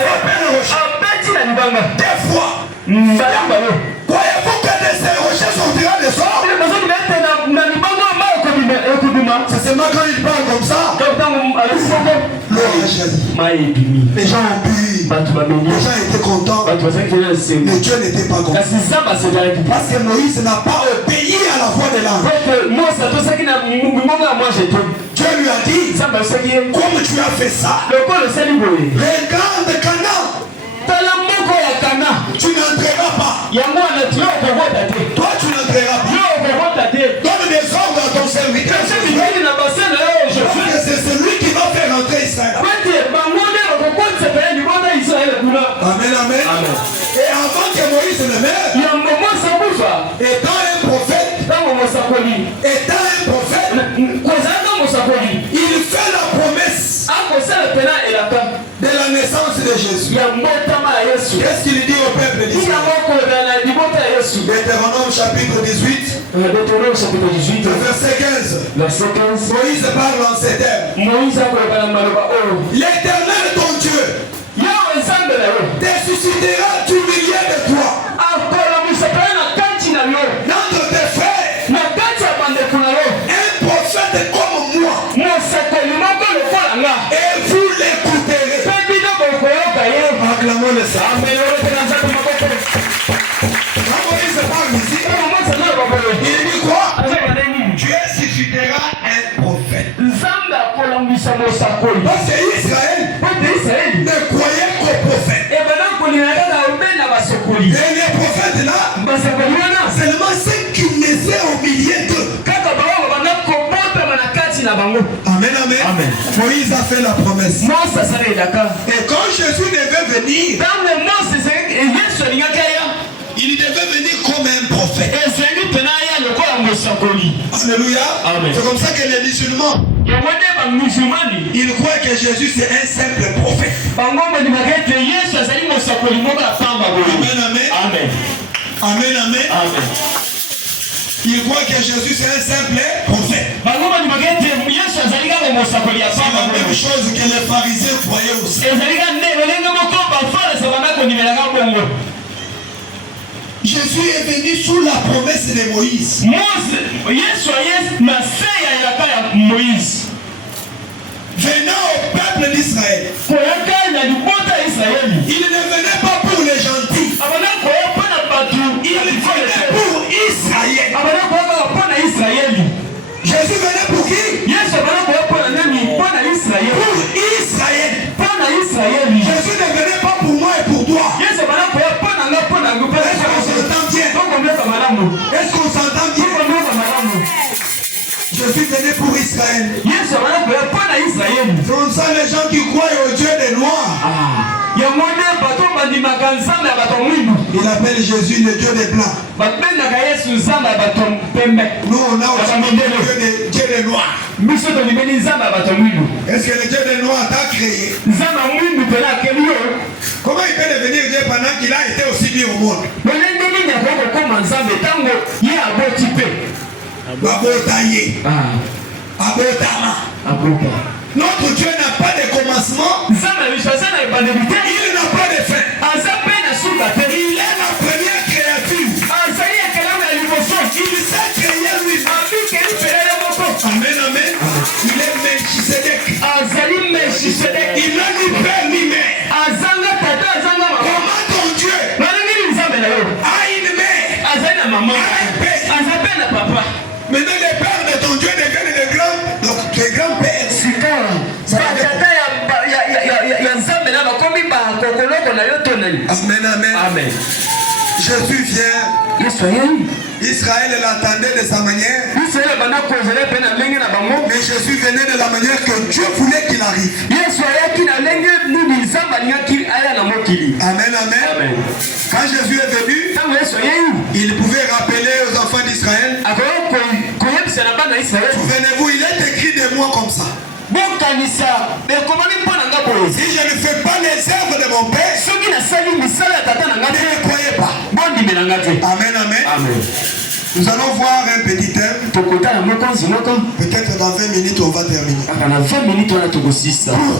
frappé le rocher. Des fois. Croyez-vous que de ces rochers sortira des sorts? C'est seulement quand il parle comme ça. L'eau a jailli. Les gens ont bu. Les gens étaient contents. Mais Dieu n'était pas content. Parce que Moïse n'a pas obéi à la voix de l'ange. Dieu lui a dit, comme tu as fait ça, regarde Canaan. Tu n'entreras pas. Toi, tu n'entreras pas. Donne des ordres à ton serviteur. C'est celui qui va faire entrer Israël. Amen, amen. Et avant que Moïse le meure, étant un prophète, il fait la promesse de la naissance de Jésus. Qu'est-ce qu'il dit au peuple d'Israël? Deutéronome chapitre 18, verset 15. Moïse parle en ces termes. L'Éternel ton Dieu te suscitera du milieu de toi d'entre tes frères un prophète comme moi, et vous l'écouterez. Acclamons le Seigneur. Quand Moïse parle ici, il dit quoi? Dieu suscitera un prophète. Parce que Israël ne croyait qu'au prophète. Et les prophètes là, seulement ceux qui naissaient au milieu d'eux. Amen, amen. Moïse a fait la promesse. Et quand Jésus devait venir, il devait venir comme un prophète. Alléluia. C'est comme ça que les musulmans, ils croient que Jésus c'est un simple prophète. Amen, amen. Ils croient que Jésus c'est un simple prophète. C'est la même chose que les pharisiens croyaient aussi. Jésus est venu sous la promesse de Moïse. Venant au peuple d'Israël. Il ne venait pas pour les gentils. Il venait pour Israël. Jésus venait pour qui? Pour Israël. Jésus ne venait pas pour moi et pour toi. Est-ce qu'on s'entend bien? Jésus venait pour Israël. C'est comme ça les gens qui croient au Dieu des Noirs. Il appelle Jésus le Dieu des Blancs. Nous on a aussi le Dieu des Noirs. Est-ce que le Dieu des Noirs t'a créé? Comment il peut devenir Dieu pendant qu'il a été aussi mis au monde? Notre Dieu n'a pas de commencement. Il n'a pas de fin. Il est la première créature. Il s'est créé lui-même. Amen, amen. Il est Melchisedec. Il a ni père ni mère. Comment ton Dieu a une mère, a un père? Maintenant les pères de ton Dieu deviennent les grands-pères. Amen, amen. Jésus vient. Israël l'attendait de sa manière. Mais Jésus venait de la manière que Dieu voulait qu'il arrive. Amen, amen. Quand Jésus est venu, il pouvait rappeler aux enfants d'Israël. Souvenez-vous, il est écrit de moi comme ça. Si je ne fais pas les œuvres de mon Père, ne me croyez pas. Amen, amen. Nous allons voir un petit thème. Peut-être dans 20 minutes on va terminer.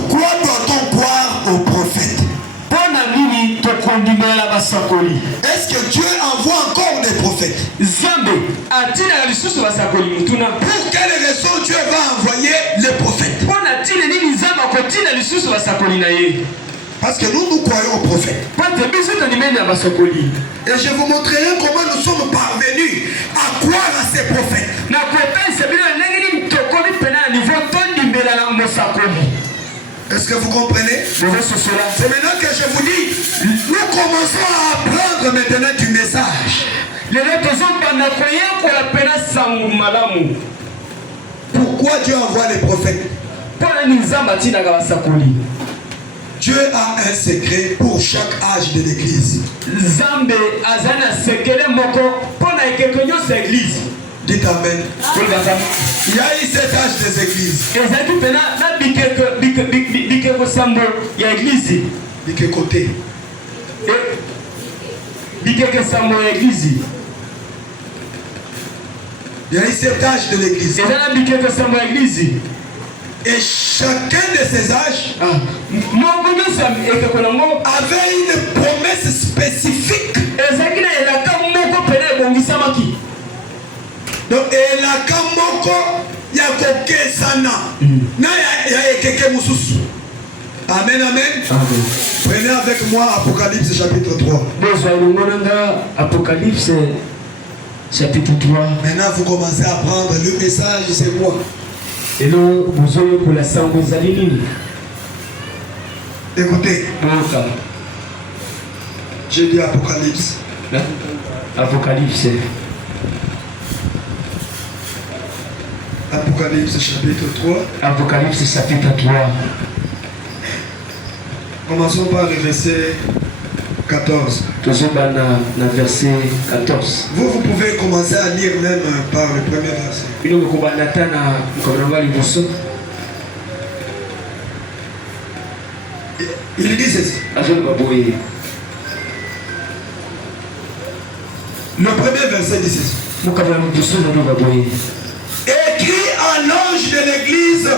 Pourquoi doit-on croire au prophète? Est-ce que Dieu envoie encore des prophètes? Pour quelle raison Dieu va envoyer les prophètes? Parce que nous croyons aux prophètes. Et je vous montrerai comment nous sommes parvenus à croire à ces prophètes. Est-ce que vous comprenez? C'est maintenant que je vous dis, nous commençons à apprendre maintenant du message. Pourquoi Dieu envoie les prophètes? Dieu a un secret pour chaque âge de l'église. Dites amen. Il y a eu 7 âges des églises. Bique côté. Il y a eu 7 âges de l'église. Et chacun de ces âges avait une promesse spécifique. Donc, et la kamoko ya koke sana na ya keke mususu. Amen, amen. Prenez avec moi Apocalypse chapitre 3. Apocalypse chapitre 3. Maintenant vous commencez à prendre le message, c'est quoi? Et non, vous avez pour la sang, vous allez lire. Écoutez. J'ai dit Apocalypse. Apocalypse. Apocalypse chapitre 3. Apocalypse chapitre 3. Commençons par le verset 14. Verset 14. Vous pouvez commencer à lire même par le premier verset. Il dit ceci. Le premier verset dit ceci. Écrit à l'ange de l'église.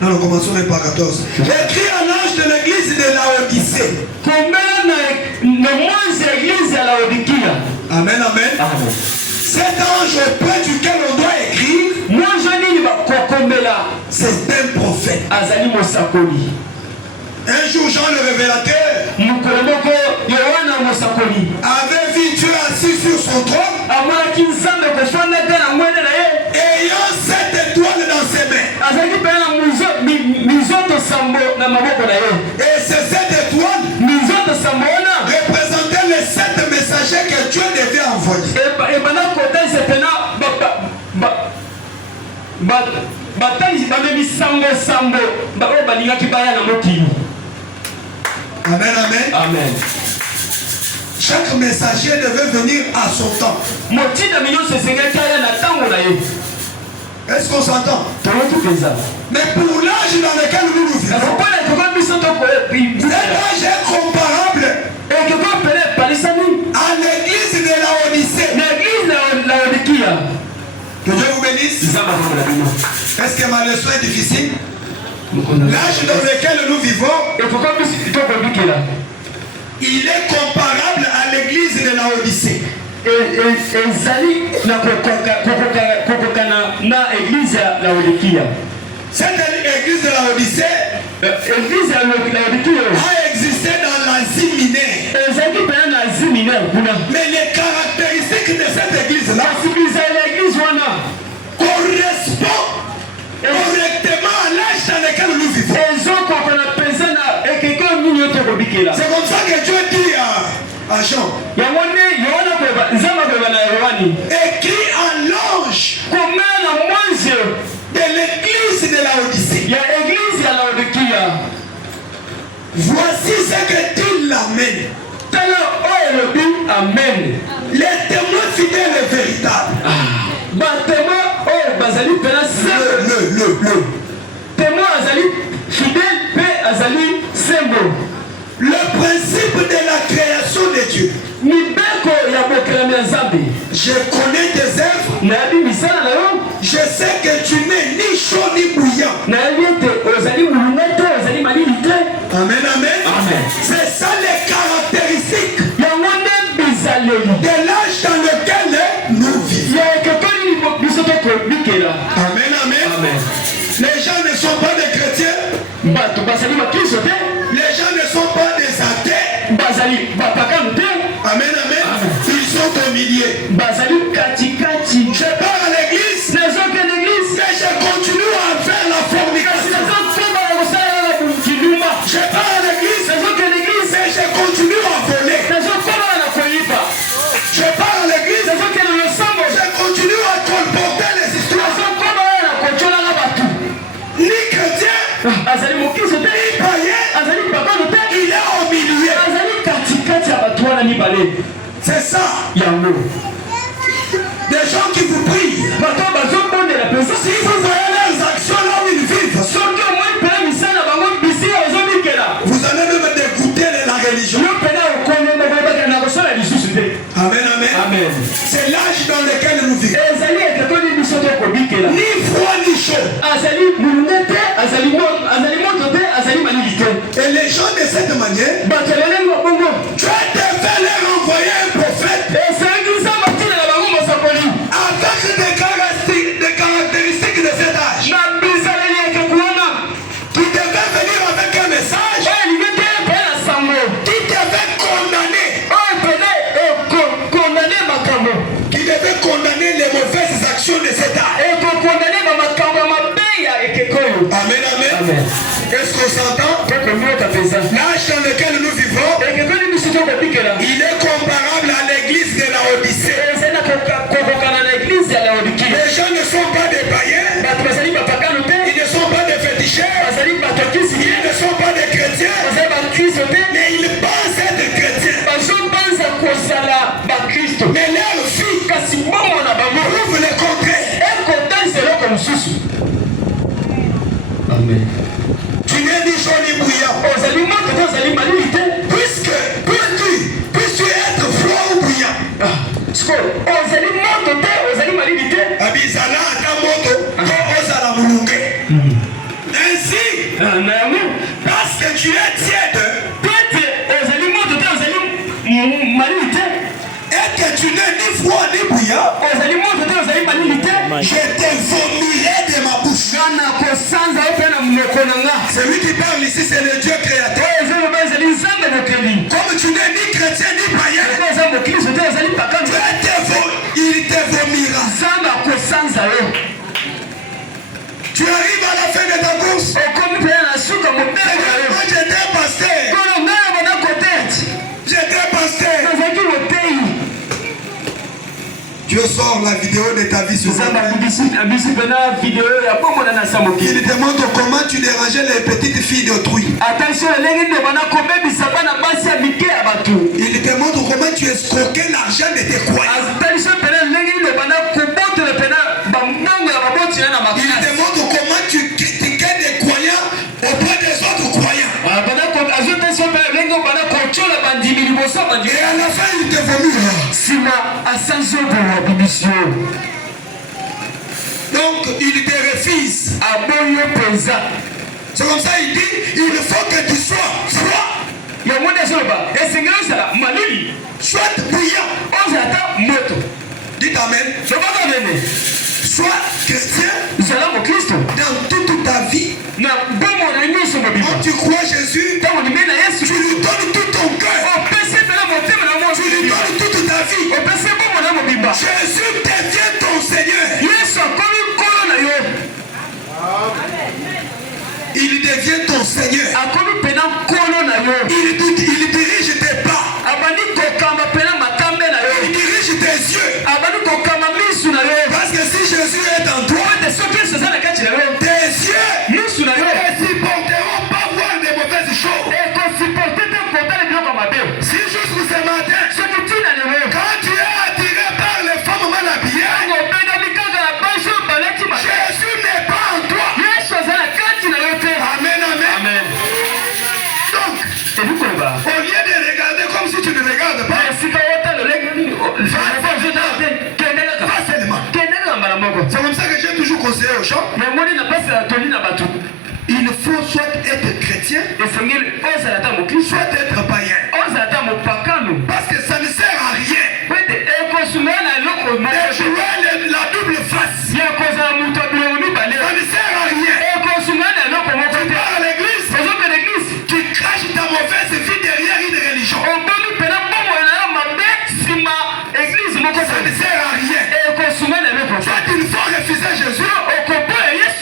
Non, commençons même par 14. Écrit à l'ange de l'église de Laodicée. Amen, amen. Cet ange auprès duquel on doit écrire, c'est un prophète. Un jour, Jean le révélateur avait vu Dieu assis sur son trône, ayant 7 étoiles dans ses mains. Et ces 7 étoiles représentaient les 7 messagers que Dieu devait envoyer. Amen, amen. Amen. Chaque messager devait venir à son temps. Est-ce qu'on s'entend? Mais pour l'âge dans lequel nous vivons, cet âge est comparable à l'église de Laodicée. Que Dieu vous bénisse. Est-ce que ma leçon est difficile? L'âge dans lequel nous vivons, il est comparable à l'église de Laodicée. Cette église de Laodicée a existé dans l'Asie mineure. Mais les caractéristiques de cette église-là correspondent correctement à l'âge dans lequel nous vivons. C'est comme ça que Dieu dit à Jean. Écrit à l'ange de l'église de Laodicée. Voici ce que dit l'Amen. Les témoins fidèles et véritables. Le principe de la création de Dieu. Je connais tes œuvres. Je sais que tu n'es ni chaud ni bouillant. Amen, amen. Amen. C'est ça les caractéristiques Les gens ne sont pas des athées. Amen, amen. Ils sont au milieu. Je pars à l'église, mais je continue à faire la fornication. Je pars à l'église, mais je continue à voler. Je pars à l'église, je continue à colporter les histoires. Ni chrétien, ni païen, il est au milieu. C'est ça. Des gens qui vous prient. Si vous voyez leurs actions là où ils vivent, vous allez même dégoûter de la religion. Amen, amen. C'est l'âge dans lequel nous vivons. Ni froid ni chaud. Et les gens de cette manière, tu devais leur envoyer un prophète avec des caractéristiques de cet âge. Qui devait venir avec un message qui devait condamner les mauvaises actions de cet âge. Amen, amen. Est-ce qu'on s'entend? L'âge dans lequel nous vivons, il est comparable à l'église de la Odyssée. Les gens ne sont pas des païens, ils ne sont pas des féticheurs, ils ne sont pas des chrétiens, mais ils pensent être chrétiens. Mais leur vie prouve le contraire. Amen. Tu n'es ni chaud ni bouillant. Puisses-tu être froid ou bouillant. Abizana atamoto ozala mulunge. Ainsi, parce que tu es tiède et que tu n'es ni froid ni bouillant, je te vomirai de ma bouche. Celui qui parle ici, c'est le Dieu créateur. Comme tu n'es ni chrétien ni païen, il te vomira. Tu arrives à la fin de ta course. J'étais pasteur. Dieu sort la vidéo de ta vie sur ça. Il te montre comment tu dérangeais les petites filles d'autrui. Il te montre comment tu escroquais l'argent de tes croyants. Il te montre comment tu critiquais des croyants auprès des autres croyants. Et à la fin, il te vomira. Donc, il te refuse. C'est comme ça, il dit, il faut que tu sois froid. Soit bouillant. Dites amen. Sois chrétien dans toute ta vie. Quand tu crois Jésus, tu lui donnes tout ton cœur. Tu lui donnes toute ta vie. Jésus devient ton Seigneur. Il devient ton Seigneur. Il dirige tes pas. Il dirige tes yeux. Parce que si Jésus est en toi, tes yeux ne supporteront pas voir des mauvaises choses. Si juste ce matin, quand tu es attiré par les femmes mal habillées, Jésus n'est pas en toi. Amen, amen. Donc, au lieu de regarder comme si tu ne regardes pas, c'est comme ça que j'ai toujours conseillé aux gens. Il faut soit être chrétien, soit être païen. Parce que ça ne sert à rien de jouer la double face. Ça ne sert à rien. Tu pars à l'église, religion. Ça ne sert à rien. Quand il faut refuser Jésus,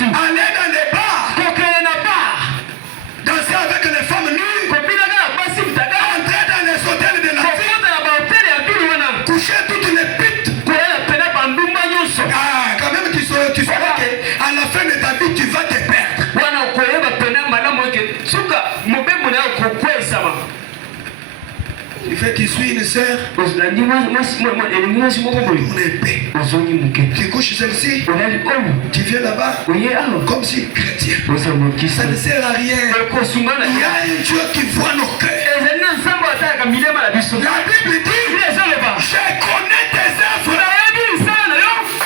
aller dans les bars, danser avec les femmes nues, entrer dans les hôtels de la ville, coucher toutes les pites. Ah, quand même tu sauras qu'à la fin de ta vie tu vas te perdre. Il fait qu'il suit une sœur. On est paix. Tu couches celle-ci. Tu viens là-bas. Comme si chrétien. Ça ne sert à rien. Il y a un Dieu qui voit nos cœurs. La Bible dit, je connais tes œuvres.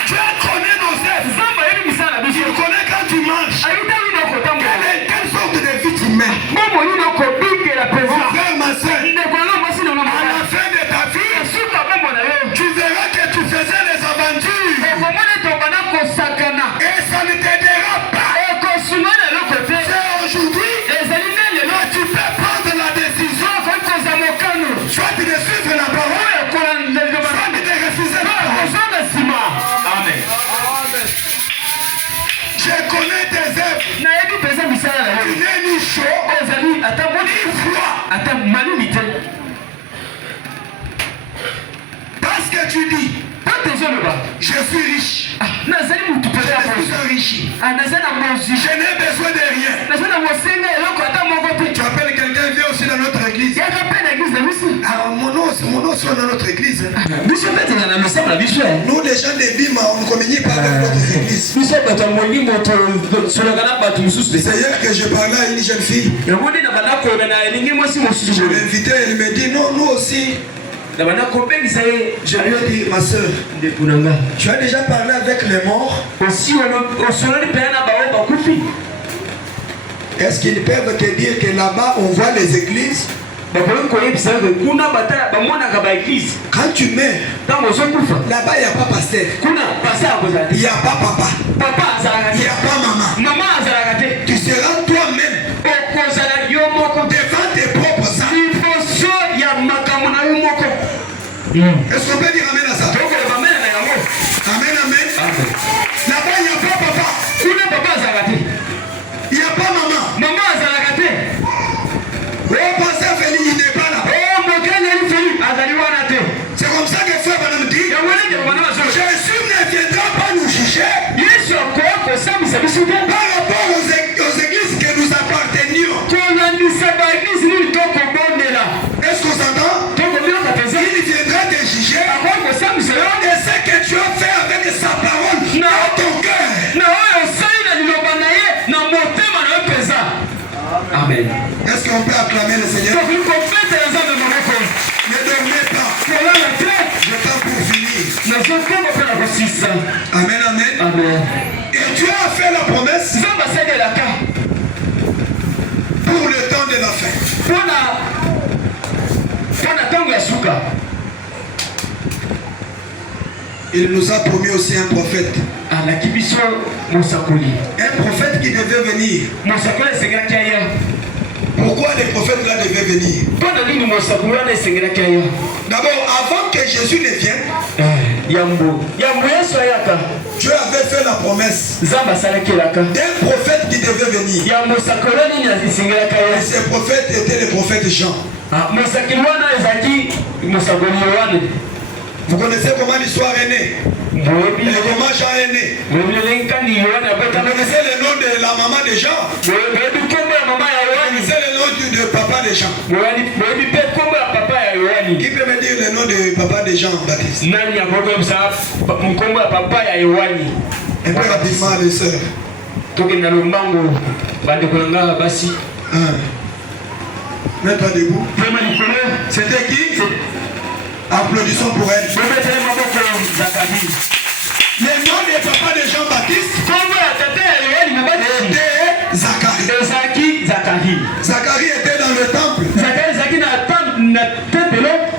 Dieu connaît nos œuvres. Tu connais quand tu manges. Quelle sorte de vie tu mets. Mon frère, ma soeur, à la fin de ta vie, tu verras que tu faisais des aventures. Et ça ne t'aidera pas. C'est aujourd'hui que tu peux prendre la décision soit de suivre la parole, soit de refuser la parole. Amen. Je connais tes œuvres. Tu n'es ni chaud, ni froid. Parce que tu dis, je suis riche. Je suis riche. Je n'ai besoin de rien. Tu appelles quelqu'un, viens aussi dans notre église. Alors mon nom soit dans notre église. Nous les gens de Bima, on ne communie pas avec notre église. C'est hier que je parlais à une jeune fille. Je l'ai invitée, elle me dit non, nous aussi. Je lui ai dit, ma soeur, tu as déjà parlé avec les morts? Est-ce qu'ils peuvent te dire que là-bas on voit les églises? Quand tu meurs, là-bas il n'y a pas pasteur, il n'y a pas papa, il n'y a pas maman. Tu seras toi-même devant tes propres âmes. Est-ce qu'on peut dire amen à ça? Amen, amen. Là-bas il n'y a pas papa, il n'y a pas maman. Oh, pasteur Félix, il n'est pas là. C'est comme ça que frère Madame dit, Jésus ne viendra pas nous juger par rapport aux églises que nous appartenions. Est-ce qu'on s'entend? Il viendra te juger de ce que tu as fait avec sa parole dans ton cœur. Amen. Est-ce qu'on peut acclamer le Seigneur? Ne dormez pas. Je t'en pour finir. Amen, amen. Et Dieu a fait la promesse pour le temps de la fin. Il nous a promis aussi un prophète. Un prophète qui devait venir. Pourquoi les prophètes là devaient venir? D'abord, avant que Jésus ne vienne, Dieu avait fait la promesse d'un prophète qui devait venir. Et ce prophète était le prophète Jean. Vous connaissez comment l'histoire est née? Et comment Jean est né? Vous connaissez le nom de la maman de Jean? Vous connaissez le nom de papa de Jean? Qui peut me dire le nom de papa de Jean Baptiste? Un peu rapidement les sœurs. Mets-toi debout. C'était qui? Applaudissons pour elle. Le nom de papa de Jean-Baptiste était Zacharie. Zacharie était dans le temple.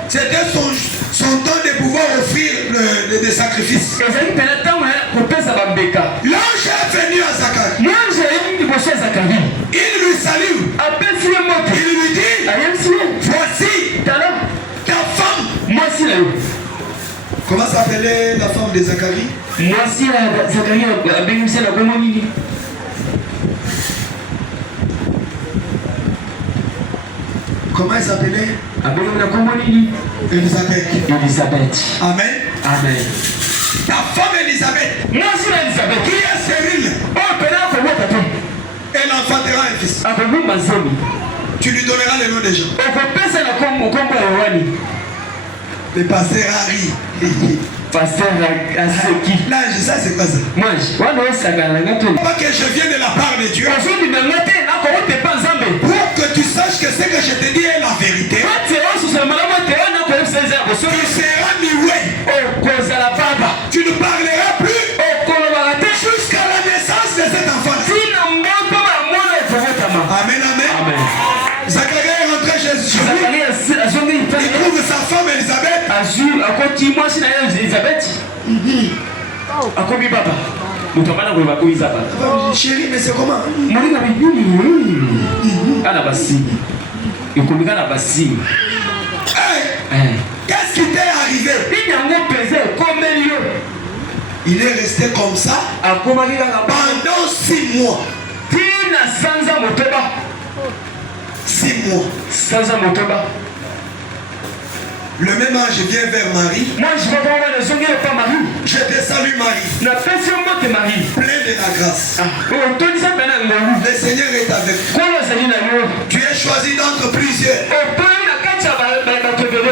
C'était son temps de pouvoir offrir des sacrifices. L'ange est venu à Zacharie. Il lui salue. Il lui dit, voici Comment s'appelait la femme de Zacharie? Moi aussi, Zacharie a bénéficié la communauté. Comment elle s'appelait? Elisabeth. Amen. Amen. Ta femme Elisabeth. Moi aussi, Elisabeth. Qui est stérile. Elle enfantera un fils. Tu lui donneras le nom des gens. Le pasteur Harry. Pasteur Asoki. Là, je sais c'est quoi ça. Moi, Pas que je viens de la part de Dieu. Pour que tu saches que ce que je te dis est la vérité. Tu seras mioué. Tu ne parleras plus jusqu'à la naissance de cet enfant. Amen, amen. Zacharie est rentré chez lui. Il trouve sa femme Elisabeth. Chérie, mais c'est comment? Qu'est-ce qui t'est arrivé? Il est resté comme ça pendant 6 mois. 6 mois. Le même âge vient vers Marie. Je te salue Marie. Plein de la grâce. Le Seigneur est avec toi. Tu es choisi d'entre plusieurs.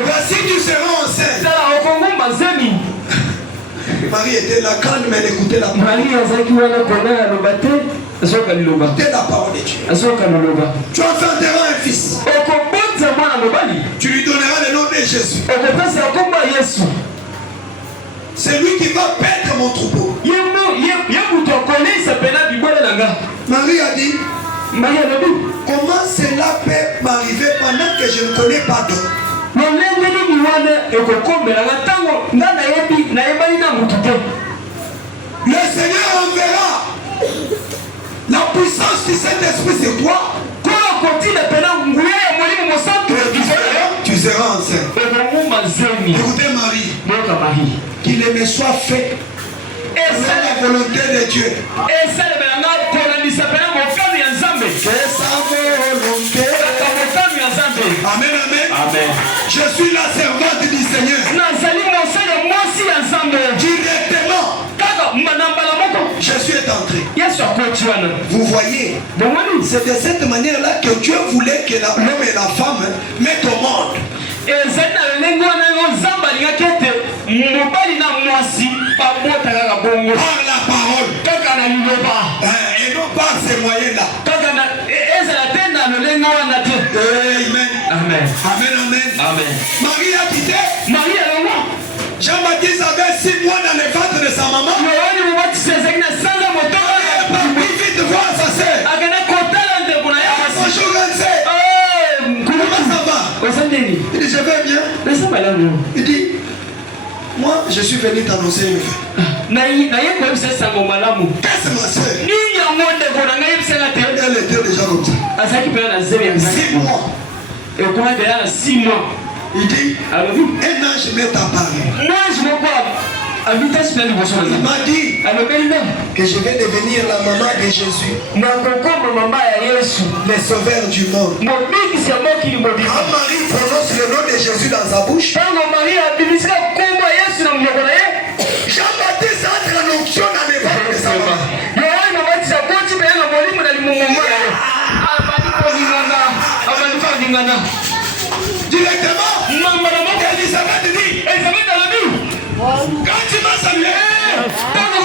Voici tu seras enceinte. Marie était là calme, mais elle écoutait la parole. Écoutez la parole de Dieu. Tu enfanteras un fils. Tu lui donneras le nom de Jésus. C'est lui qui va paître mon troupeau. Marie a dit, comment cela peut m'arriver pendant que je ne connais pas d'homme? Le Seigneur enverra la puissance du Saint-Esprit sur toi. Tu seras enceinte. Écoutez Marie, qu'il me soit fait selon la volonté de Dieu. Que sa volonté. Amen, amen. Je suis la servante du Seigneur. Directement. Je suis entré. Vous voyez, c'est de cette manière-là que Dieu voulait que l'homme et la femme mettent au monde. Par la parole. Et non par ces moyens-là. Amen. Marie a quitté. Jean-Baptiste avait 6 mois dans le ventre de sa maman. Il est parti vite voir sa sœur. Bonjour grande sœur. Comment ça va? Il dit je vais bien. Il dit moi je suis venu t'annoncer une fête. Qu'est-ce que ma sœur? Elle était déjà comme ça. 6 mois. Il dit, un ange m'est apparu. Il m'a dit que je vais devenir la maman de Jésus, le sauveur du monde. Quand Marie prononce le nom de Jésus dans sa bouche, Jean-Baptiste entre en onction dans le ventre de sa maman. Directement, Elisabeth dit, quand tu m'as salué, entre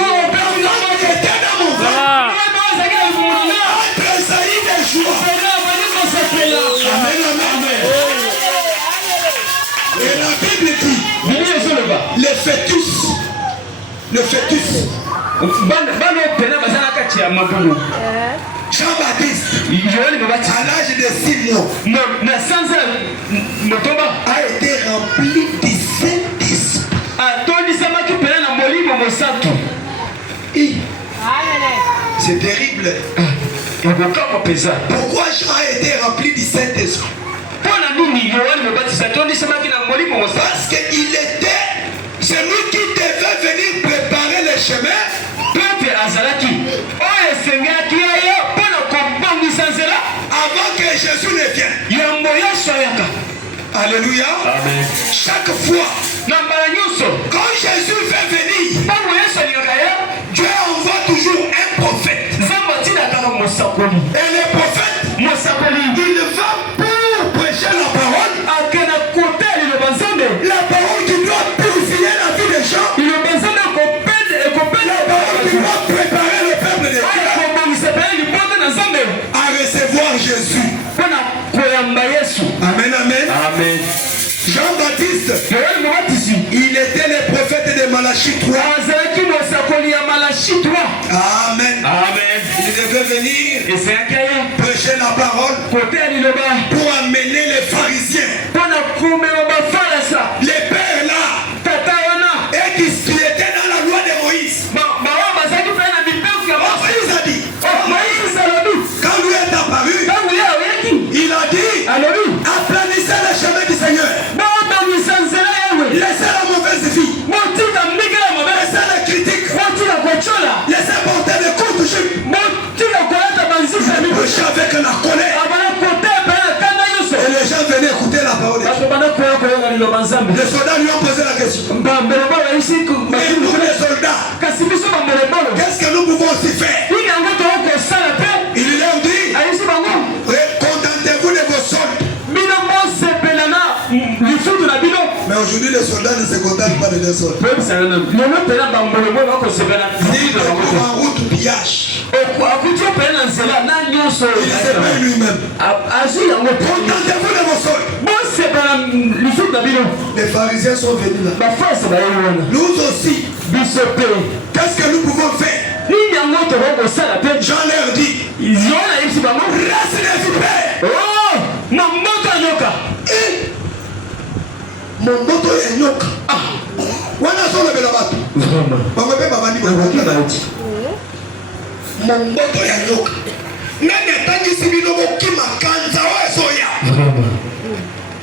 Saïd et Joie. Amen. Et la Bible dit, le fœtus, Jean-Baptiste, à l'âge de 6 mois, a été rempli du Saint-Esprit. C'est terrible. Pourquoi Jean a été rempli du Saint-Esprit? Parce qu'il était celui qui devait venir préparer le chemin. Avant que Jésus ne vienne. Alléluia. Amen. Chaque fois, quand Jésus fait venir, Dieu envoie toujours un prophète. Et le prophète, il va pour prêcher la parole. La parole qui doit purifier la vie des gens. La parole qui doit préparer le peuple de Dieu à recevoir Jésus. Amen, amen. Amen. Jean-Baptiste, il était le prophète de Malachie 3. Amen. Amen. Il devait venir prêcher la parole pour amener les pharisiens. Les pères là, et qui étaient dans la loi de Moïse. Moïse a dit, quand lui est apparu, il a dit, aplanissez le chemin du Seigneur. Laissez la mauvaise vie. Laissez la critique. Laissez porter des coups de jus. Prêchez avec la colère. Et les gens venaient écouter la parole. Les soldats lui ont posé la question. Mais nous les soldats, qu'est-ce que nous pouvons aussi faire? Il leur dit, contentez-vous de vos soldes. Mais aujourd'hui les soldats ne se contentent pas de leurs soldes. Ils en route pillage. Il se paye lui-même. Contentez-vous de vos soldes. Les pharisiens sont venus là. Nous aussi. Qu'est-ce que nous pouvons faire? Jean leur dit, reste les vipères. Mon moto est nyoka. Wana solo bela batu. Bangobe babandi babandi. Mon moto est nyoka. Nani atangi sibino bokima kanza wa soya.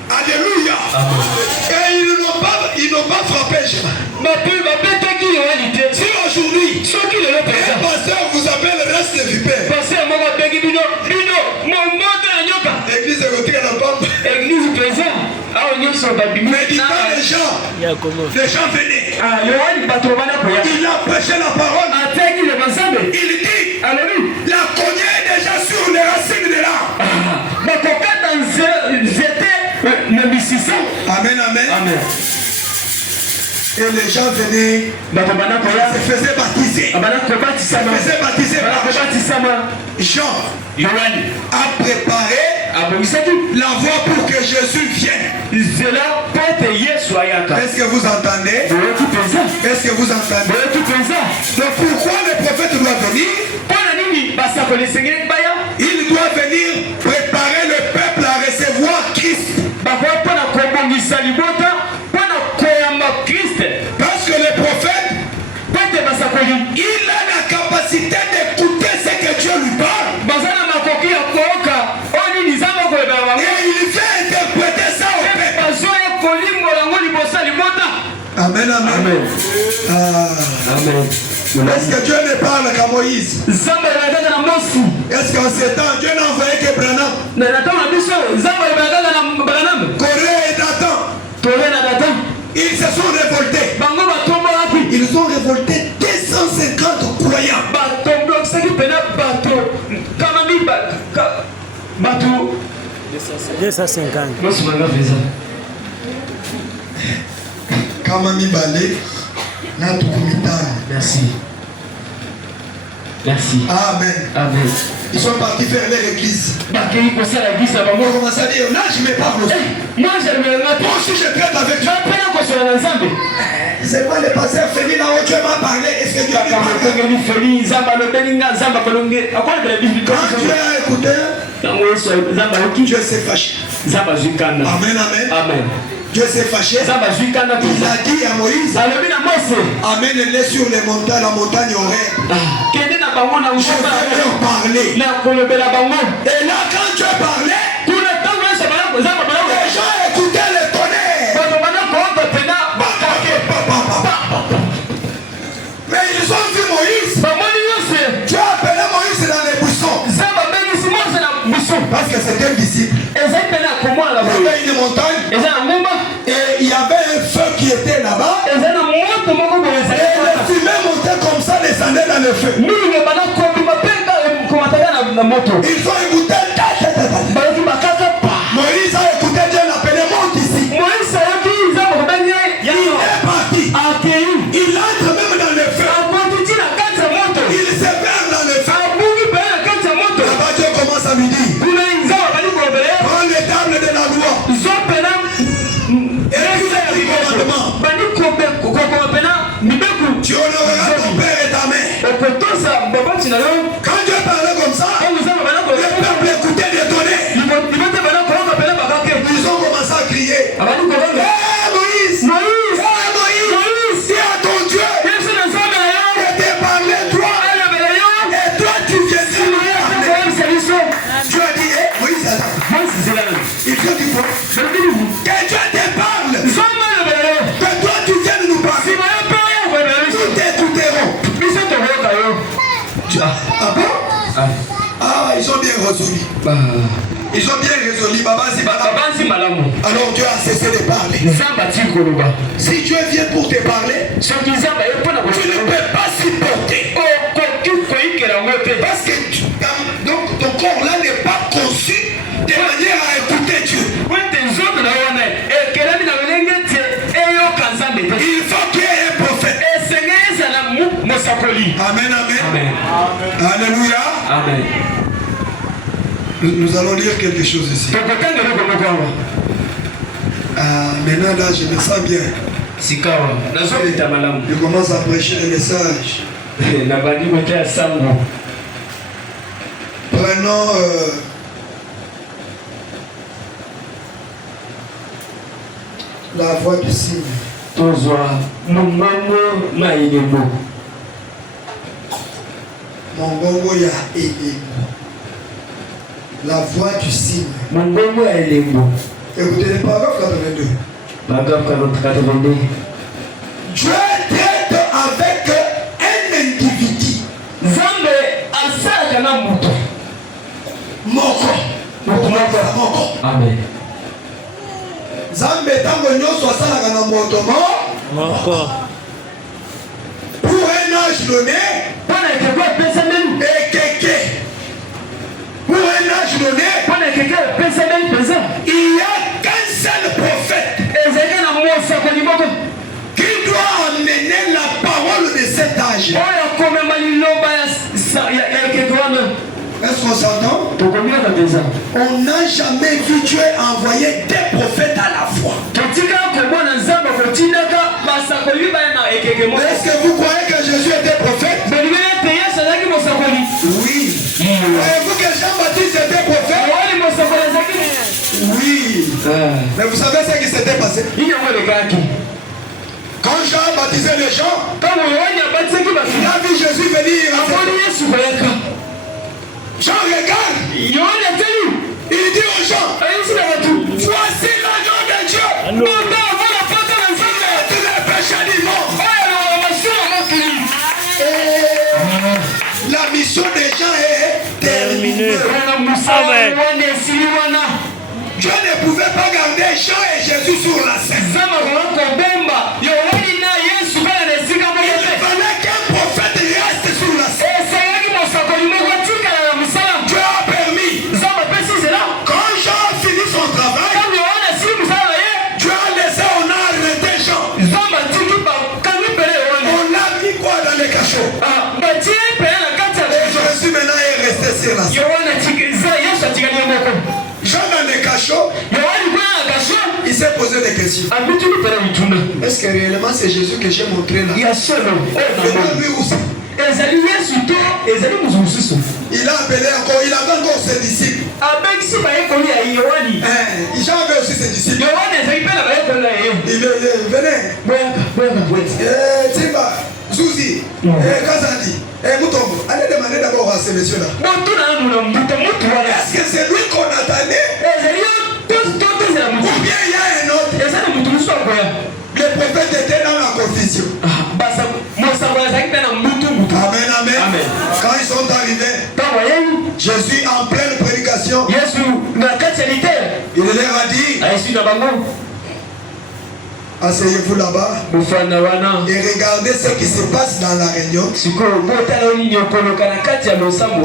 Alléluia. Et ils n'ont pas frappé. Si aujourd'hui, un pasteur vous appelle reste les vipères. Église érotique à la pompe. Église présente. Méditant les gens venaient. Il a prêché la parole. Il dit, la cognée est déjà sur les racines de l'arbre. Amen, amen. Amen. Et les gens venaient, se faisaient baptiser. Jean a préparé la voie pour que Jésus vienne. Est-ce que vous entendez? Est-ce que vous entendez? Donc pourquoi le prophète doit venir? Il doit venir préparer le peuple à recevoir Christ. Parce que le prophète, il a la capacité d'écouter ce que Dieu lui parle. Et il fait interpréter ça au peuple. Amen, amen. Amen. Est-ce que Dieu ne parle qu'à Moïse? Est-ce qu'en ce temps, Dieu n'a envoyé que Branham? Corée et Dathan. Ils se sont révoltés. Ils ont révolté 250 croyants. 250. Kamami Balé, Merci. Merci. Amen. Amen. Ils sont partis faire l'église. On commence à dire, là je me parle aussi. Moi aussi je traite avec toi. C'est pas le pasteur Félix là où Dieu m'a parlé. Est-ce que Dieu m'a parlé? Quand Dieu a écouté, Dieu s'est fâché. Amen, amen. Amen. Dieu s'est fâché. Il a dit à Moïse, amène-les sur les montagnes, la montagne horaire. Je vais leur parler. Et là, quand Dieu parlait, les gens écoutaient le tonnerre. Parce que c'était un disciple. Il y avait une montagne. Et il y avait un feu qui était là-bas. Et le fumée montait comme ça, descendait dans le feu. Ils ont écouté. Moïse a écouté Dieu l'appeler, monte ici. Il est parti. Il entre même dans le feu. Il se perd dans le feu. Là-bas Dieu commence à lui dire, prends les tables de la loi. Tu honoreras ton père et ta mère. Quand Dieu parlait comme ça, le peuple écoutait détonner. Ils ont commencé à crier. Moïse, dis à ton Dieu de te parler toi. Et toi tu viens de Dieu a dit, Moïse, il faut qu'il faut que Dieu te parle. Que toi tu viennes nous parler. Nous t'écouterons. Ah bon? Ah, ils ont bien résolu. Ils ont bien résolu. Alors Dieu a cessé de parler. Si Dieu vient pour te parler, tu ne peux pas supporter. Parce que donc, ton corps là n'est pas conçu de manière à écouter Dieu. Il faut qu'il y ait un prophète. Amen, amen. Alléluia. Amen. Nous allons lire quelque chose ici. Maintenant là, je me sens bien. Je commence à prêcher le message. Prenons la voix du signe. Mon bongo ya elemo. La voix du signe. Écoutez les paragraphes 82. Dieu traite avec un individu. Moko. Amen. Zambe tango nyonso asalaka na moto moko. Pour un âge donné, et quelqu'un. Pour un âge donné, il n'y a qu'un seul prophète qui doit amener la parole de cet âge. Est-ce qu'on s'entend? On n'a jamais vu Dieu envoyer des prophètes à la fois. Est-ce que vous croyez que Jésus était prophète? Oui. Croyez-vous que Jean-Baptiste était prophète? Oui. Mais vous savez ce qui s'était passé? Quand Jean baptisait les gens, il a vu Jésus venir. Jean regarde. Il dit aux gens, voici l'agneau de Dieu. Tous les péchés du monde. La mission des gens est terminée. Amen. Dieu ne pouvait pas garder Jean et Jésus sur la scène. Il fallait qu'un prophète reste sur la scène. Dieu a permis. Quand Jean a fini son travail, Dieu a laissé, on a arrêté Jean. On l'a mis quoi dans les cachots? Et Jésus maintenant est resté sur la scène. Jean dans les cachots, il s'est posé des questions. Est-ce que réellement c'est Jésus que j'ai montré là? Lui aussi. Il a appelé encore, il avait encore ses disciples. Jean avait aussi ses disciples. Il venait. Timba, Zouzi, Kazadi, Moutombo. Allez demander d'abord à ces messieurs-là. Est-ce que c'est lui qu'on attendait? Ou bien il y a un autre? Les prophètes étaient dans la confusion. Amen, amen. Quand ils sont arrivés, Jésus en pleine prédication Asseyez-vous là-bas et regardez ce qui se passe dans la réunion.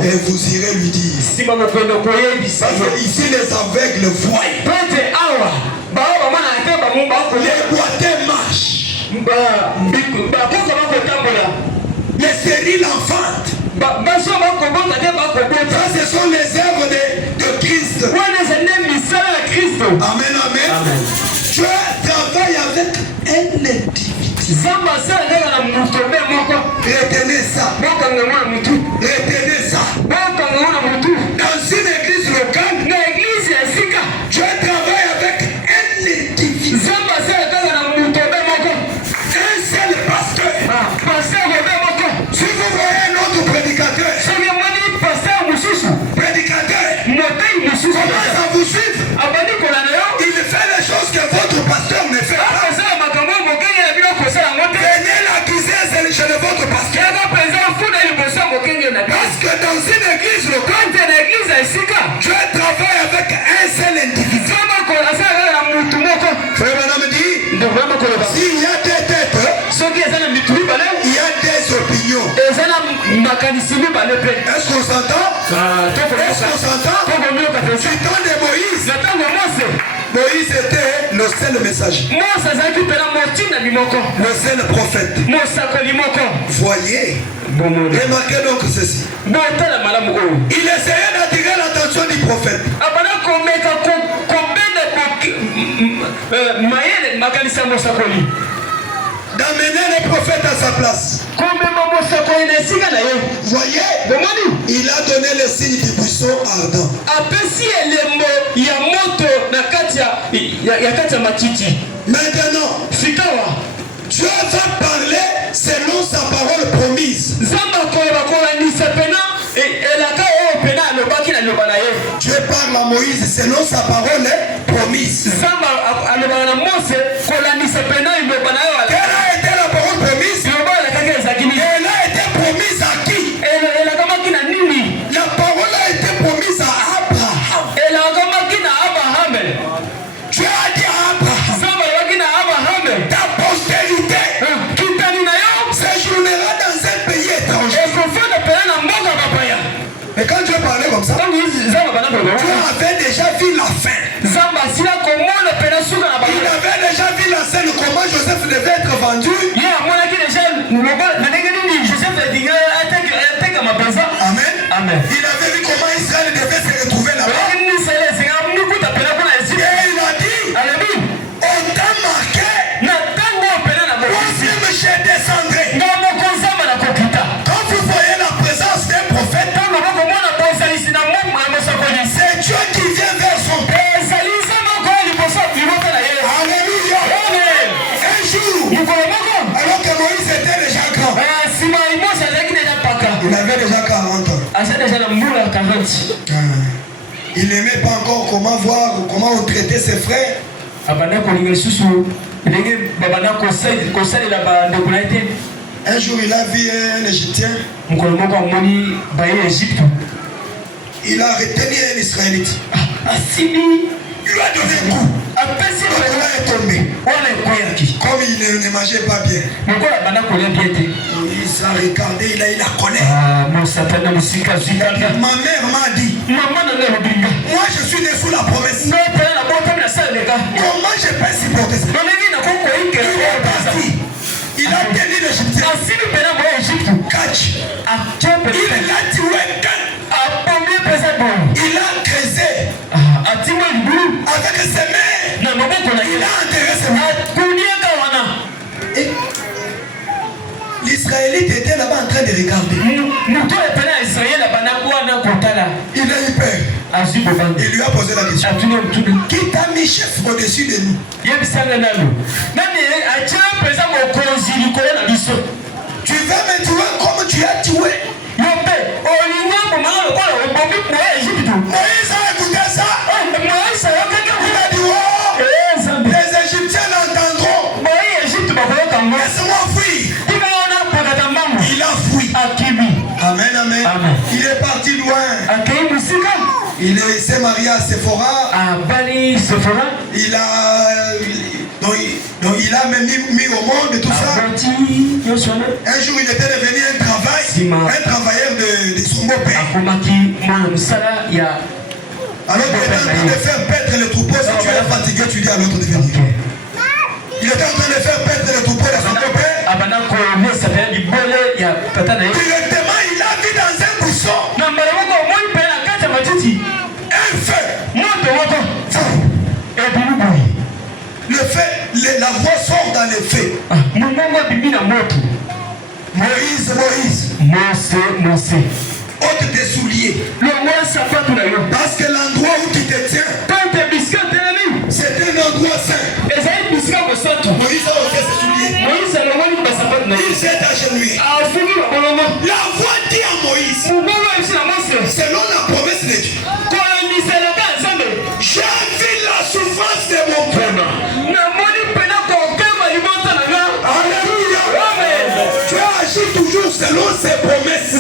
Et vous irez lui dire. Parce que ici les aveugles voient. Les boiteux marchent. Les stériles enfantent. Ça, ce sont les œuvres de Christ. Amen, amen. Dieu travaille avec un individu. Retenez ça. Retenez ça. Dans une église locale, Dieu travaille avec un individu. Un seul pasteur. Si vous voyez un autre prédicateur, commence à vous suivre. Il fait les choses que votre pasteur ne fait pas. Venez l'accuser chez votre pasteur. Parce que dans une église locale, Dieu travaille avec un seul individu. Frère Madame dit, s'il y a des têtes, il y a des opinions. Est-ce qu'on s'entend? Est-ce qu'on s'entend? Du temps de Moïse, Moïse était le seul messager, le seul prophète. Voyez, remarquez donc ceci. Il essayait d'attirer l'attention du prophète. D'amener les prophètes à sa place. Voyez, il a donné le signe du buisson ardent. Maintenant, Dieu va parler selon sa parole promise. Dieu parle à Moïse selon sa parole promise. Quelle a été la parole promise? Elle a été promise à qui? La parole a été promise à Abraham. Dieu a dit à Abraham, ta postérité séjournera dans un pays étranger. Et quand Dieu parlait comme ça, Dieu avait déjà vu la fin. Il avait déjà vu la scène, comment Joseph devait être vendu. Amen. Amen. Il avait vu comment Israël devait se retrouver là-bas. Et il a dit, on t'a marqué. Voici je descendrai. Quand vous voyez la présence d'un prophète, c'est Dieu qui vient vers son père. Alléluia. Un jour, alors que Moïse était déjà grand, il avait déjà 40 ans. Il n'aimait pas encore comment voir ou comment traiter ses frères. Un jour, il a vu un Égyptien. Il a retenu un Israélite. Il lui a donné un coup. Donc là, il est tombé. Comme il ne mangeait pas bien, il s'est regardé, il la connaît. Ma mère m'a dit, moi je suis né sous la promesse. Comment je peux supporter ça? Il est parti. Il a tenu l'Égyptien. Catch. Il l'a tué. Il a creusé avec ses mains. Il a enterré ses mains. L'Israélite était là-bas en train de regarder. Il a eu peur. Il lui a posé la question. Qui t'a mis chef au-dessus de nous? Tu vas me tuer comme tu as tué. Moïse a écouté ça. Il a dit, oh, les Égyptiens l'entendront. Laisse-moi fuir. Il a fui. Amen, amen. Il est parti loin. Il s'est marié à Sephora. Donc il a même mis au monde tout ça. Un jour il était devenu un travailleur de son beau-père. Alors il était en train de faire paître le troupeau. Si tu es fatigué, tu dis à l'autre de venir. Il était en train de faire paître le troupeau de son beau-père. Directement il a vu dans un buisson un feu. Le feu, la voix sort dans le feu. Moïse, ôte tes souliers. Parce que l'endroit où tu te tiens, c'est un endroit saint. Moïse a ôté ses souliers. Il s'est agenouillé. La voix dit à Moïse, selon la promesse de Dieu, j'ai vu la souffrance de mon peuple. Alléluia. Tu agis toujours selon ses promesses.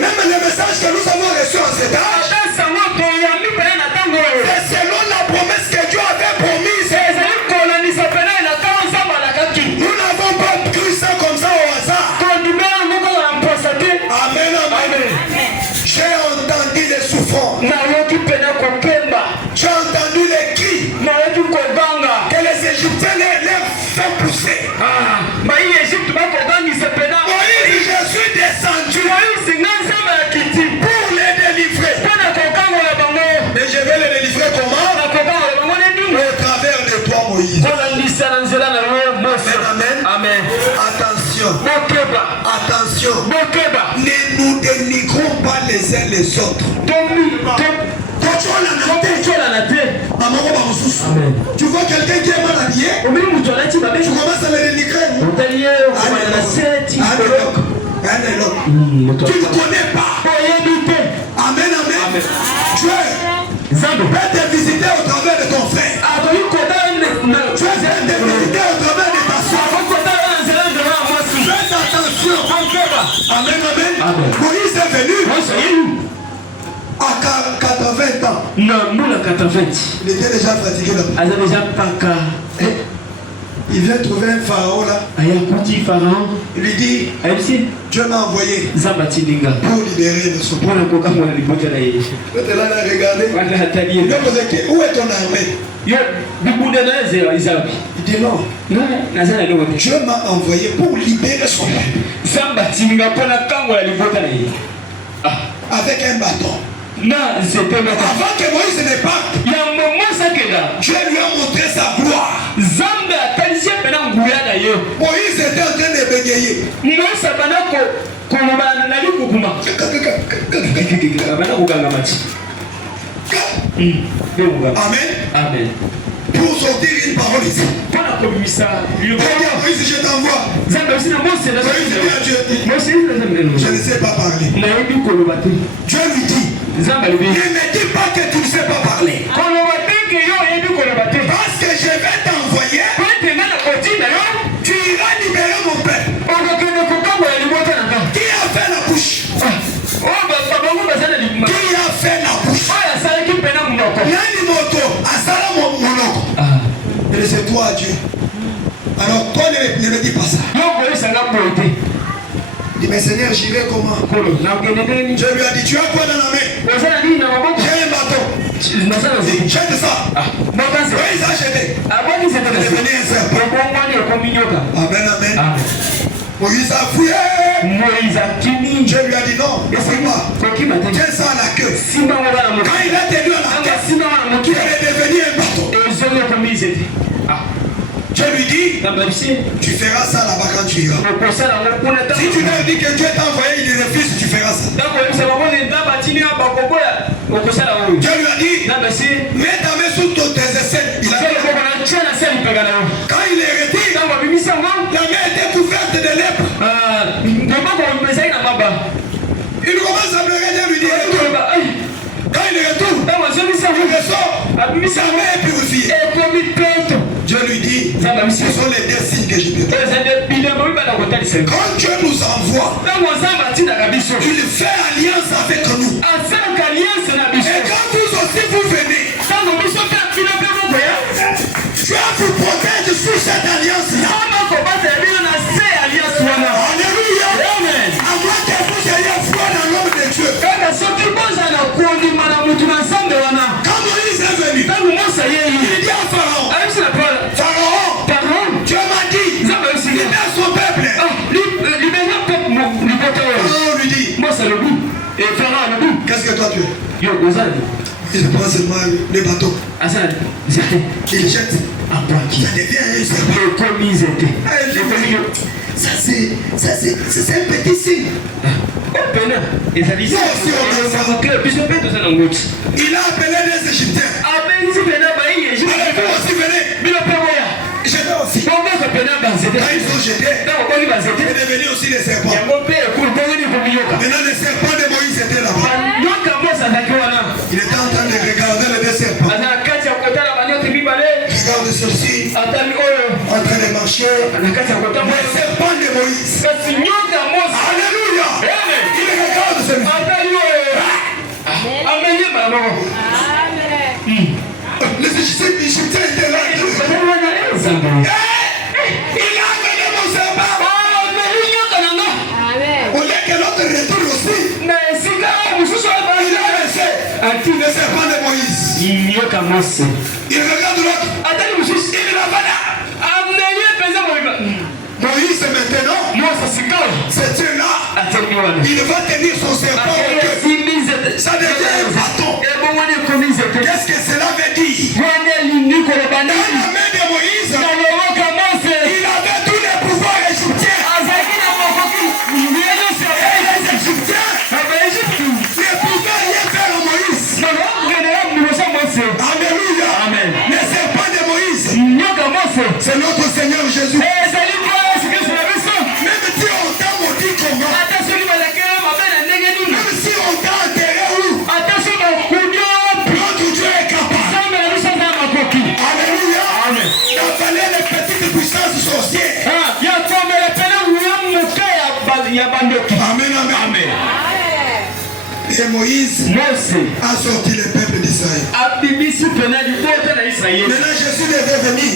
Même le message que nous avons reçu en cet âge, c'est selon la promesse que Dieu avait promise. Nous n'avons pas pris ça comme ça au hasard. Amen, amen. J'ai entendu les souffrances. J'ai entendu les cris que les Égyptiens les font pousser. Moïse, je suis descendu pour les délivrer. Mais je vais les délivrer comment? Au travers de toi, Moïse. Amen, amen. Attention. Attention. Ne nous dénigrons pas les uns les autres. Tu vois quelqu'un qui est mal habillé, tu commences à le dénigrer. Tu ne connais pas. Amen, amen. Tu es te visiter au travers de ton frère. Tu es te visiter au travers de ta soeur. Faites attention. Amen, amen. Moïse est venu à 80 ans. Il était déjà fatigué là-bas. Il vient trouver un pharaon là. Il lui dit, Dieu m'a envoyé pour libérer le son. Là, il a regardé. Il a posé, où est ton armée? Il dit non. Dieu m'a envoyé pour libérer son peuple. Avec un bâton. Avant que Moïse ne parte, Dieu lui a montré sa gloire. Moïse était en train de bégayer. Amen. Pour sortir une parole ici. Moïse, je t'envoie. Je ne sais pas parler. Dieu lui dit, ne me dis pas que tu ne sais pas parler. Parce que je vais t'envoyer. Tu iras libérer mon peuple. Qui a fait la bouche? Qui a fait la bouche? Nani moto asala monoko. Et c'est toi Dieu. Alors toi ne me dis pas ça. Dis mais Seigneur, j'y vais comment? Dieu lui a dit, tu as quoi dans la main? J'ai un bâton. Jette ça. Oui, il a jeté. Il est devenu un serpent. Amen, amen. Moïse a fouillé. Dieu lui a dit non, ne fouille pas. Tiens ça à la queue. Quand il a tenu à la queue, il est devenu un bâton. Dieu lui dit, tu feras ça là-bas quand tu iras. Si tu leur dis que Dieu t'a envoyé, il refuse, tu feras ça. Dieu lui a dit, mets ta main sous tes aisselles. Quand il est retiré, la main était couverte de lèpre. Il commence à pleurer, Dieu lui dit, quand il retourne, il ressort, sa main est purifiée. Dieu lui dit, ce sont les deux signes que je te donne. Quand Dieu nous envoie, il fait alliance avec nous. Et quand vous aussi Il prend seulement le bateau. Il jette. Ça devient un serpent. Ça c'est un petit signe. Il a appelé les Égyptiens. Allez-vous aussi venez. Je vais aussi. Quand ils ont jeté, il est devenu aussi des serpents. Maintenant les serpents de Moïse étaient là-bas. Il était en train de regarder les deux serpents. Regarde ceci. En train de marcher. Les serpents de Moïse. Alléluia. Il regarde ceci. Les Égyptiens étaient là. Il a amené mon serpent. Au lieu que l'autre retourne aussi. Il a laissé le serpent de Moïse. Il regarde l'autre. Il l'a pas. Moïse maintenant, c'est Dieu là. Il va tenir son serpent. Ça devient un bâton. Qu'est-ce que cela veut dire? Dans la main de Moïse, il avait tous les pouvoirs égyptiens. Et les Égyptiens ne pouvaient rien faire à Moïse. Alléluia. Amen. Les serpents de Moïse, c'est notre Seigneur Jésus. Même si on t'a maudit comment, même si on t'a enterré où, notre Dieu est capable. Alléluia. Amen. D'avaler les petites puissances sorcières. Amen, amen. Et Moïse a sorti le peuple d'Israël. Maintenant Jésus devait venir.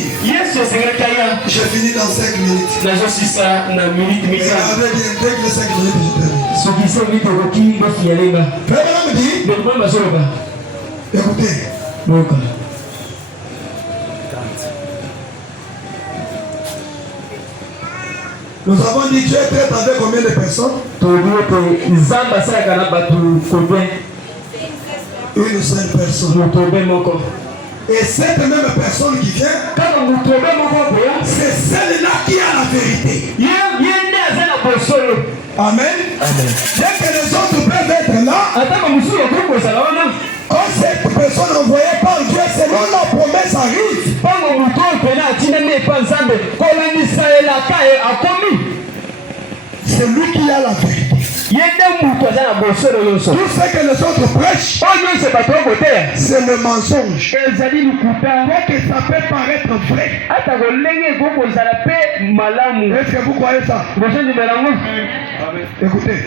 Je finis dans 5 minutes. Regardez bien, dès que les 5 minutes, je termine. Frère me dit, écoutez. Nous avons dit Dieu traite avec combien de personnes? Une seule personne. Et cette même personne qui vient, c'est celle-là qui a la vérité. Amen. Dès que les autres peuvent être là, quand cette personne envoyée par Dieu, selon la promesse arrive, c'est lui qui a la vérité. Tout ce que les autres prêchent, c'est le mensonge. Quoi que ça peut paraître vrai. Est-ce que vous croyez ça? Écoutez.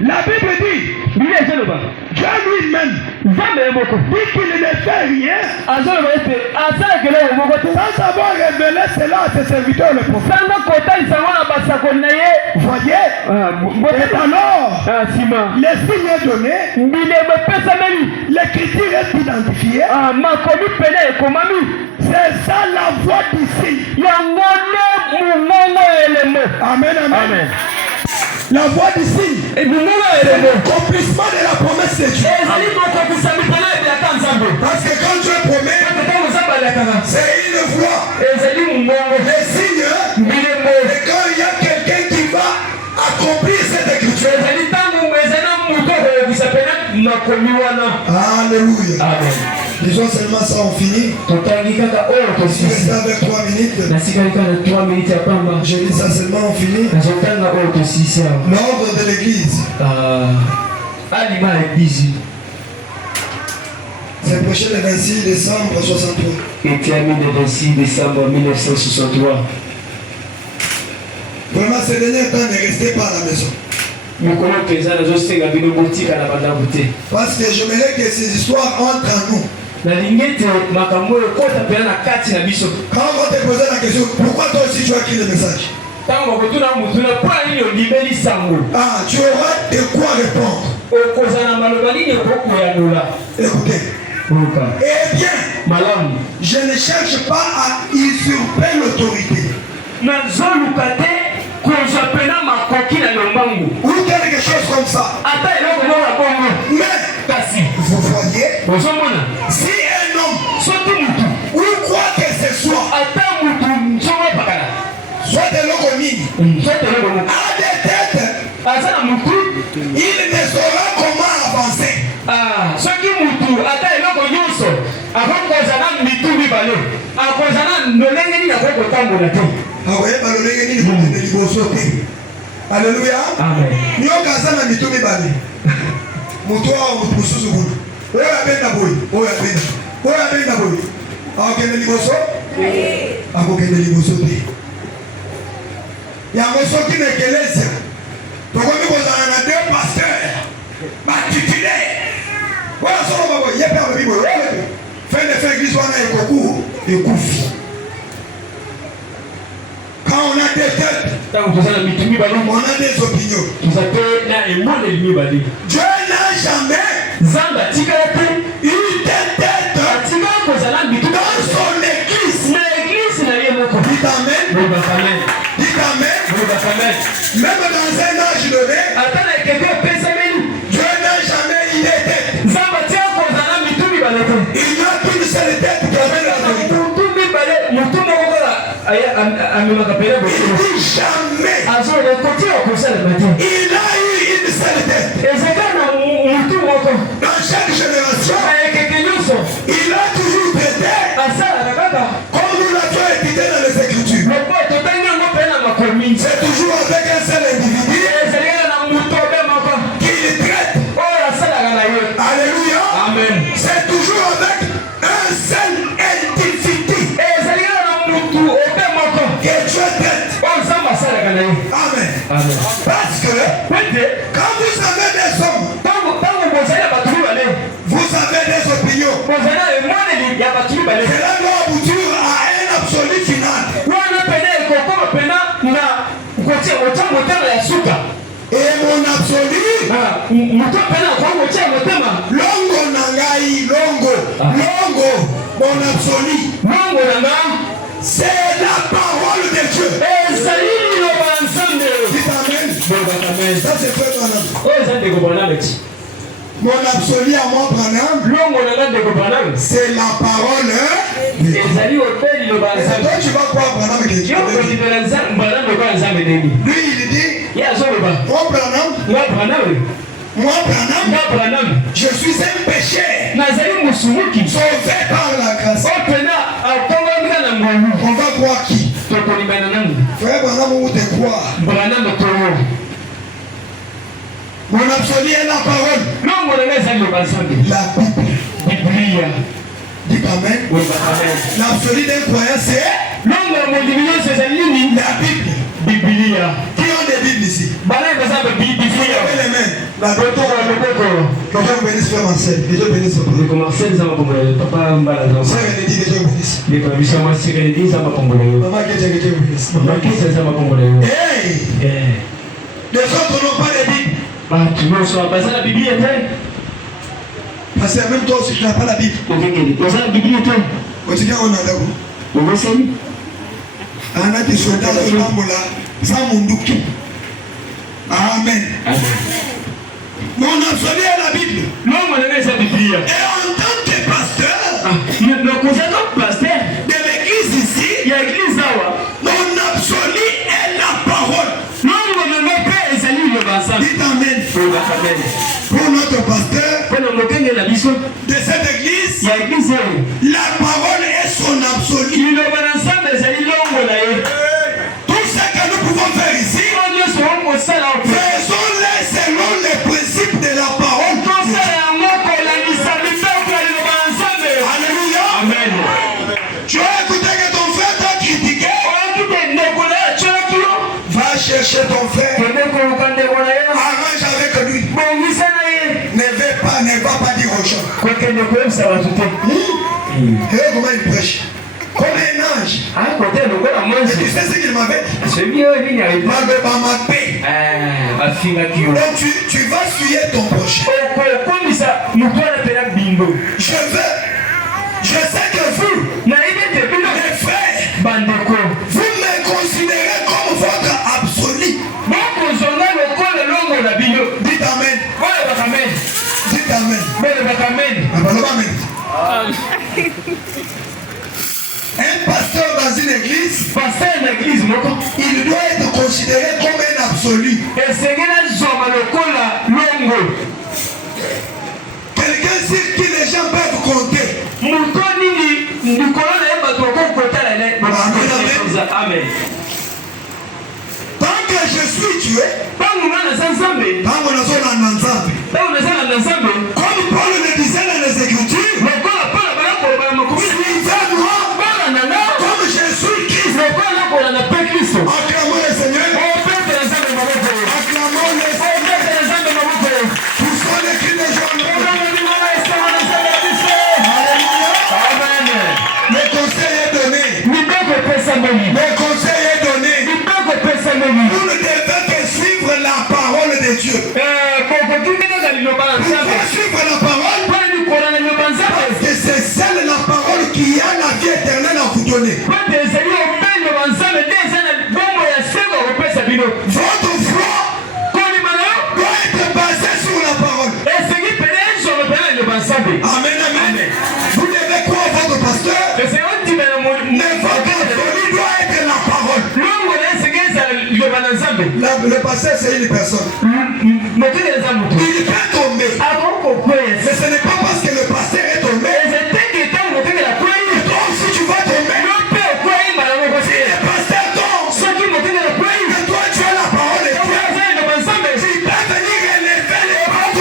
La Bible dit, Dieu lui-même dit qu'il ne fait rien sans avoir révélé cela à ses serviteurs le prophète. Voyez, et alors, les signes donnés, l'écriture est identifiée. C'est ça la voix du signe. Amen, amen. La voix du signe, c'est l'accomplissement de la promesse de Dieu. Parce que quand Dieu promet, c'est une voix. Les signes, et quand il y a quelqu'un qui va accomplir cette écriture. Alléluia. Amen. Disons seulement ça, on finit. Si reste avec 3 minutes. Je dis ça seulement, on finit. L'ordre de l'église. C'est prêché le 26 décembre 63. Et terminé le 26 décembre 1963. Vraiment, ces derniers temps, ne restez pas à la maison. Parce que j'aimerais que ces histoires entrent en nous. Quand on va te poser la question, pourquoi toi aussi tu as écrit le message? Ah, tu auras de quoi répondre. Écoutez. Eh bien, je ne cherche pas à usurper l'autorité. Ou quelque chose comme ça. Mais Vous voyez, si un homme ou quoi que ce soit, soit de l'ogomine, a des têtes, il ne saura comment avancer. Alléluia. Amen. Quand on a des têtes, on a des opinions. Dieu n'a jamais eu des têtes dans son église. Dites amen. Dites amen. Même dans un âge levé, Dieu n'a jamais eu des têtes. Il n'y a qu'une seule tête qui avait la vérité. Il dit jamais. Il a eu une seule tête. Dans chaque génération, il a toujours traité comme nous l'avions étudié dans les Écritures. C'est toujours avec un seul individu qu'il traite. Alléluia. Amen. C'est toujours avec un seul individu que Dieu traite. Amen. Parce que quand vous avez des hommes, vous avez des opinions. Cela doit aboutir à un absolu final. Et mon absolu, longo nangai, longo, mon absolu, c'est la parole de Dieu. Dites amen. Ça c'est fait Branham. Mon absolu à moi Branham, c'est la parole de Dieu. C'est toi tu vas croire Branham. Lui il dit, moi Branham, je suis un péché sauvé par la grâce. On va croire qui? Frère Branham, où te croire? Mon absolu est la parole. La Bible. Dites amen. L'absolu d'un croyant c'est la Bible. Qui ont des Bibles ici? Levez les mains. La Bible. Que Dieu bénisse frère Marcel. Que Dieu bénisse son papa. Sœur Renédie, que Dieu bénisse. Maman, que Dieu bénisse. Hey! Les autres n'ont pas de Bible. Parce que même toi aussi tu n'as pas la Bible. Continue on a d'accord. Anaki soda Zambola, Zamunduki. Amen. Mon absolu est la Bible. Et en tant que pasteur de l'église ici, mon absolu est la parole. Dites amen. Pour notre pasteur de cette église, la parole est son absolu. Tout ce que nous pouvons faire ici, faisons-le selon les principes de la parole. Alléluia. Amen. Tu as écouté que ton frère t'a critiqué. Va chercher ton frère. Arrange avec lui. Ne va pas dire aux gens. Et comment il prêche? Comme un ange. Et tu sais ce qu'il m'avait dit? Donc tu vas suivre ton prochain. Je sais que vous, les frères, vous me considérez comme votre absolu. Dites amen. Dites amen. l'église, il doit être considéré comme un absolu. Quelqu'un sur qui les gens peuvent compter. Amen. Tant que je suis Dieu, comme Paul le disait dans les Écritures, comme je suis Christ, acclamons le Seigneur, acclamons le Seigneur, poussons les cris de joie. Le conseil est donné. Le conseil est donné. Vous ne devez que suivre la parole de Dieu. Vous devez suivre la parole parce que c'est celle la parole qui a la vie éternelle à vous donner. Votre foi doit être basée sur la parole. Amen, amen. Vous devez croire votre pasteur, mais votre folie doit être la parole. Le pasteur, c'est une personne. Il peut tomber. Mais ce n'est pas parce que le pasteur est tombé. Donc si tu vas tomber, si le pasteur tombe, et toi tu as la parole de Dieu, tu peux venir élever les bras.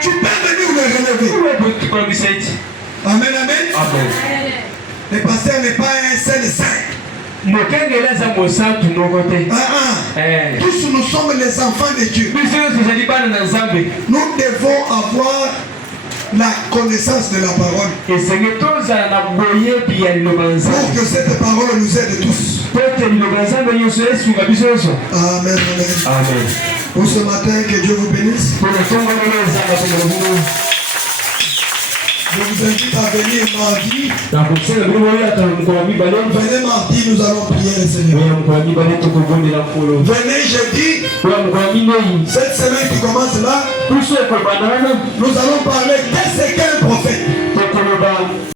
Tu peux venir le relever. Amen, amen. Le pasteur n'est pas un seul saint. Tous nous sommes les enfants de Dieu. Nous devons avoir la connaissance de la parole pour que cette parole nous aide tous. Amen, amen. Pour ce matin, que Dieu vous bénisse. Je vous invite à venir mardi. Venez mardi, nous allons prier le Seigneur. Venez jeudi. Cette semaine qui commence là, nous allons parler de ce qu'est un prophète.